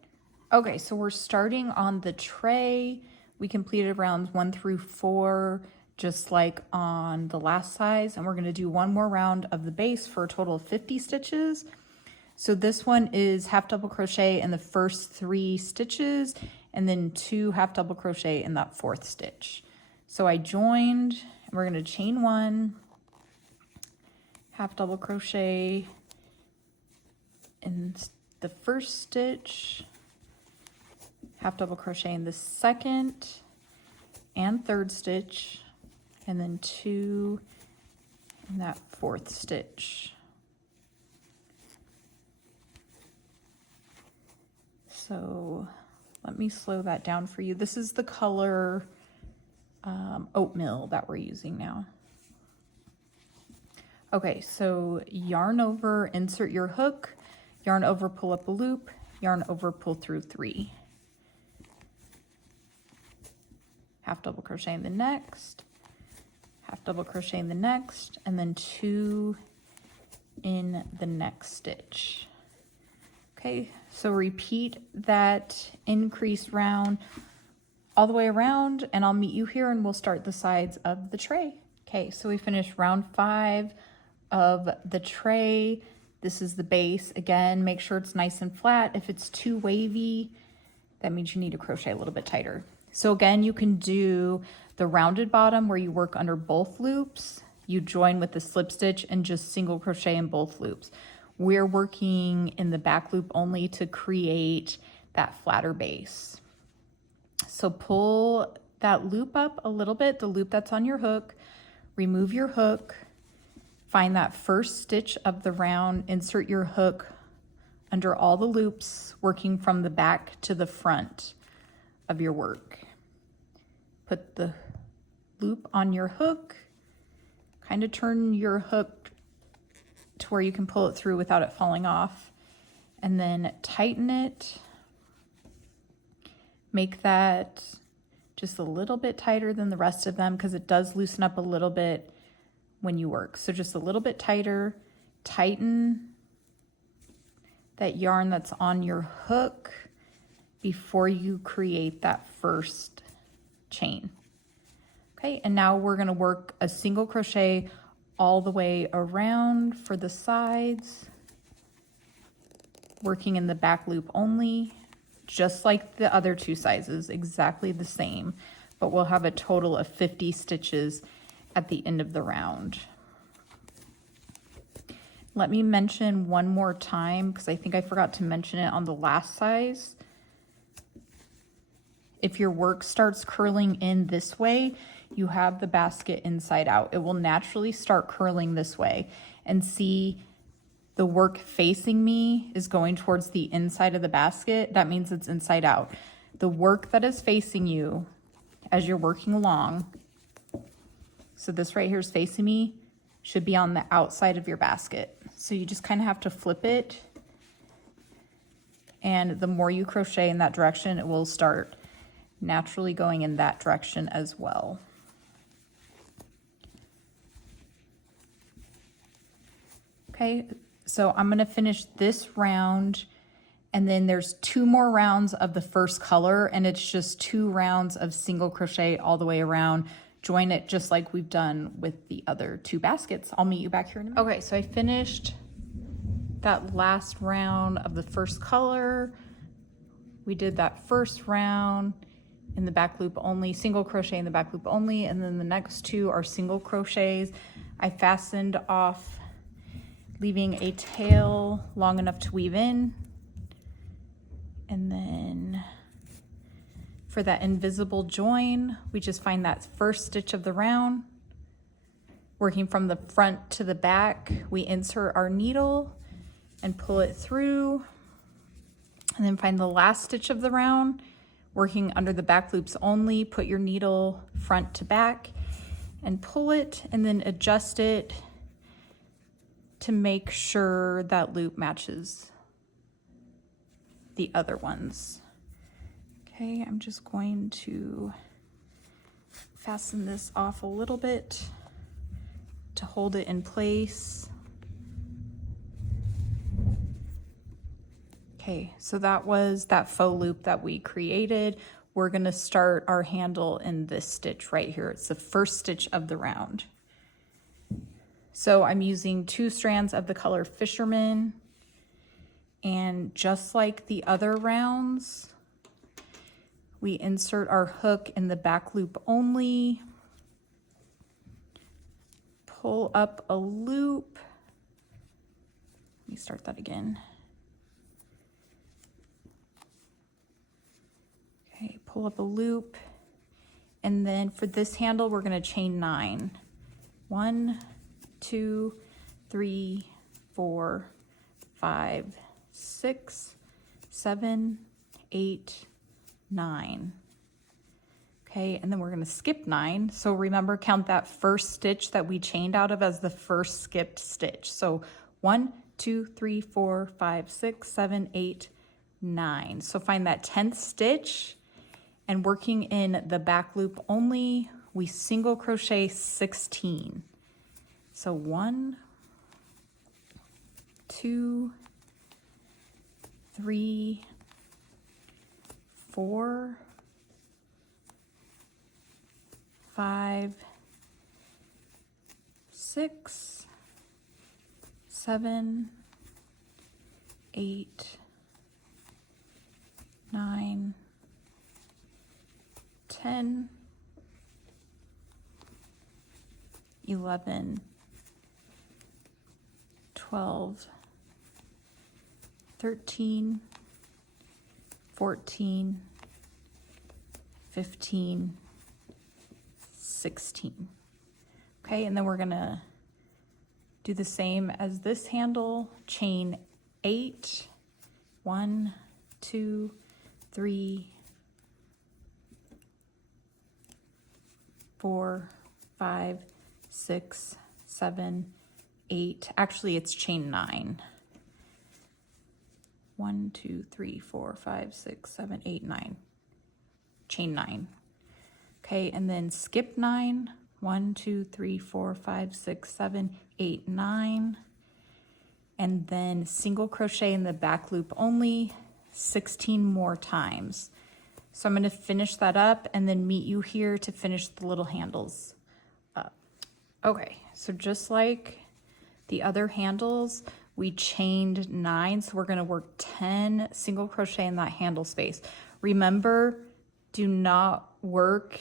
Okay, so we're starting on the tray. We completed rounds 1 through 4, just like on the last size. And we're going to do one more round of the base for a total of 50 stitches. So this one is half double crochet in the first 3 stitches and then 2 half double crochet in that 4th stitch. So I joined, and we're going to chain 1, half double crochet in the first stitch, half double crochet in the 2nd and 3rd stitch, and then 2 in that 4th stitch. So let me slow that down for you. This is the color oatmeal that we're using now. Okay, so yarn over, insert your hook, yarn over, pull up a loop, yarn over, pull through 3. Half double crochet in the next, half double crochet in the next, and then 2 in the next stitch. Okay, so repeat that increased round all the way around, and I'll meet you here and we'll start the sides of the tray. Okay, so we finished round 5 of the tray. This is the base. Again, make sure it's nice and flat. If it's too wavy, that means you need to crochet a little bit tighter. So again, you can do the rounded bottom where you work under both loops. You join with the slip stitch and just single crochet in both loops. We're working in the back loop only to create that flatter base. So pull that loop up a little bit, the loop that's on your hook, remove your hook, find that first stitch of the round, insert your hook under all the loops, working from the back to the front of your work. Put the loop on your hook, kind of turn your hook to where you can pull it through without it falling off, and then tighten it. Make that just a little bit tighter than the rest of them because it does loosen up a little bit when you work. So just a little bit tighter, tighten that yarn that's on your hook before you create that first chain. Okay, and now we're gonna work a single crochet all the way around for the sides, working in the back loop only, just like the other two sizes, exactly the same, but we'll have a total of 50 stitches at the end of the round. Let me mention one more time, because I think I forgot to mention it on the last size. If your work starts curling in this way, you have the basket inside out. It will naturally start curling this way, and see the work facing me is going towards the inside of the basket. That means it's inside out. The work that is facing you as you're working along, so this right here is facing me, should be on the outside of your basket. So you just kind of have to flip it, and the more you crochet in that direction, it will start naturally going in that direction as well. Okay, so I'm gonna finish this round, and then there's 2 more rounds of the first color, and it's just 2 rounds of single crochet all the way around. Join it just like we've done with the other 2 baskets. I'll meet you back here in a minute. Okay, so I finished that last round of the first color. We did that first round in the back loop only, single crochet in the back loop only, and then the next 2 are single crochets. I fastened off, leaving a tail long enough to weave in. And then for that invisible join, we just find that first stitch of the round. Working from the front to the back, we insert our needle and pull it through. And then find the last stitch of the round, working under the back loops only, put your needle front to back and pull it, and then adjust it to make sure that loop matches the other ones. Okay, I'm just going to fasten this off a little bit to hold it in place. Okay, so that was that faux loop that we created. We're gonna start our handle in this stitch right here. It's the first stitch of the round. So I'm using 2 strands of the color Fisherman, and just like the other rounds, we insert our hook in the back loop only, pull up a loop. Let me start that again. Okay, pull up a loop, and then for this handle, we're gonna chain 9. 1, 2, 3, 4, 5, 6, 7, 8, 9. Okay, and then we're gonna skip 9. So remember, count that first stitch that we chained out of as the first skipped stitch. So 1, 2, 3, 4, 5, 6, 7, 8, 9. So find that 10th stitch, and working in the back loop only, we single crochet 16. So 1, 2, 3, 4, 5, 6, 7, 8, 9, 10, 11, 12, 13, 14, 15, 16. Okay, and then we're gonna do the same as this handle, chain 8, 1, 2, 3, 4, 5, 6, 7, 8. Actually, it's chain 9. 1, 2, 3, 4, 5, 6, 7, 8, 9. Chain 9. Okay, and then skip 9. 1, 2, 3, 4, 5, 6, 7, 8, 9. And then single crochet in the back loop only 16 more times. So I'm going to finish that up and then meet you here to finish the little handles up. Okay, so just like the other handles, we chained 9, so we're going to work 10 single crochet in that handle space. Remember, do not work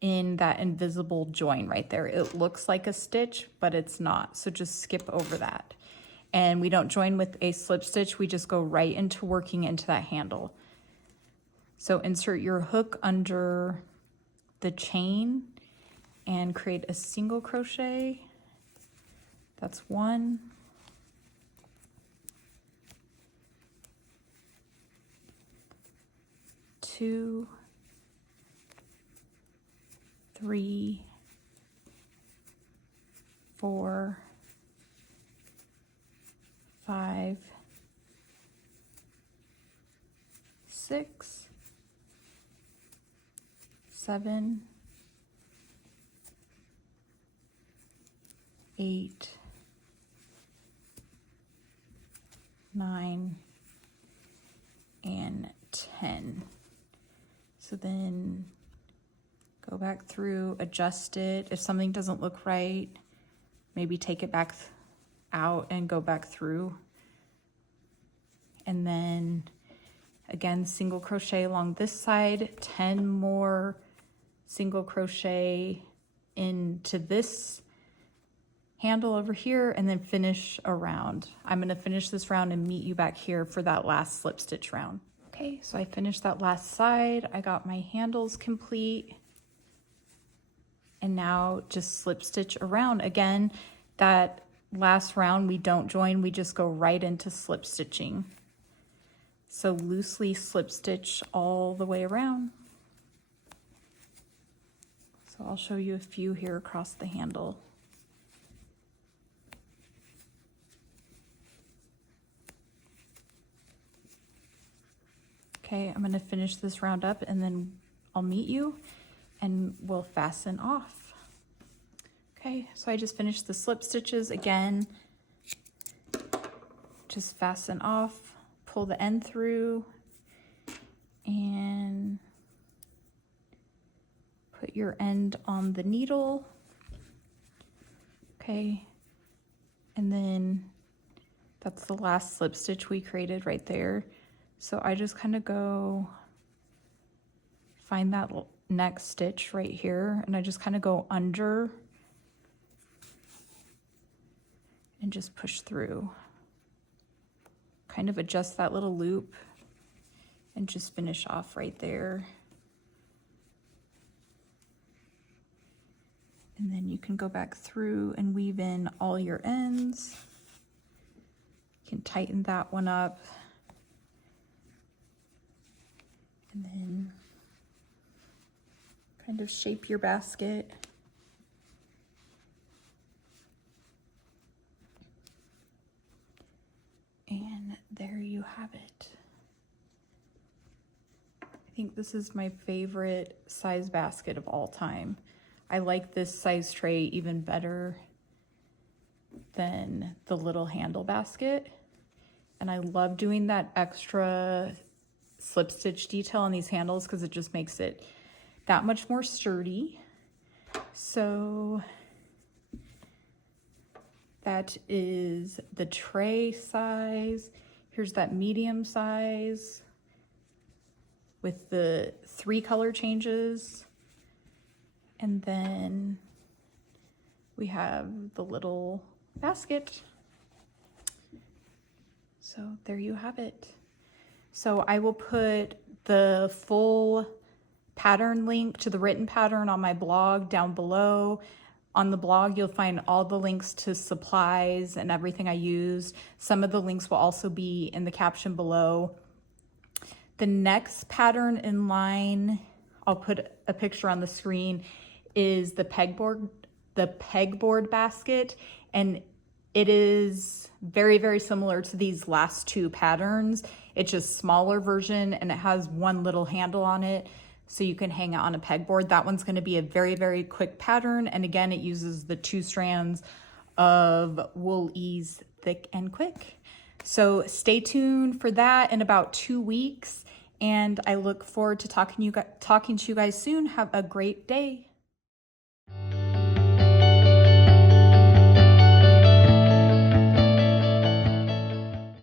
in that invisible join right there. It looks like a stitch, but it's not, so just skip over that. And we don't join with a slip stitch, we just go right into working into that handle. So insert your hook under the chain and create a single crochet. That's 1. 2, 3, 4, 5, 6, 7, 8, 9, and 10. So then go back through, adjust it. If something doesn't look right, maybe take it back out and go back through. And then again, single crochet along this side, 10 more single crochet into this handle over here, and then finish a round. I'm going to finish this round and meet you back here for that last slip stitch round. Okay, so I finished that last side. I got my handles complete. And now just slip stitch around. Again, that last round we don't join, we just go right into slip stitching. So loosely slip stitch all the way around. So I'll show you a few here across the handle. Okay, I'm going to finish this round up and then I'll meet you and we'll fasten off. Okay, so I just finished the slip stitches again. Just fasten off, pull the end through, and put your end on the needle. Okay, and then that's the last slip stitch we created right there. So I just kind of go find that next stitch right here, and I just kind of go under and just push through. Kind of adjust that little loop and just finish off right there. And then you can go back through and weave in all your ends. You can tighten that one up. And then kind of shape your basket. And there you have it. I think this is my favorite size basket of all time. I like this size tray even better than the little handle basket. And I love doing that extra slip stitch detail on these handles because it just makes it that much more sturdy. So that is the tray size. Here's that medium size with the 3 color changes. And then we have the little basket. So there you have it. So I will put the full pattern link to the written pattern on my blog down below. On the blog, you'll find all the links to supplies and everything I used. Some of the links will also be in the caption below. The next pattern in line, I'll put a picture on the screen, is the pegboard basket. And it is very, very similar to these last two patterns. It's just smaller version and it has one little handle on it so you can hang it on a pegboard. That one's going to be a very, very quick pattern. And again, it uses the 2 strands of Wool Ease Thick and Quick. So stay tuned for that in about 2 weeks. And I look forward to talking to you guys soon. Have a great day.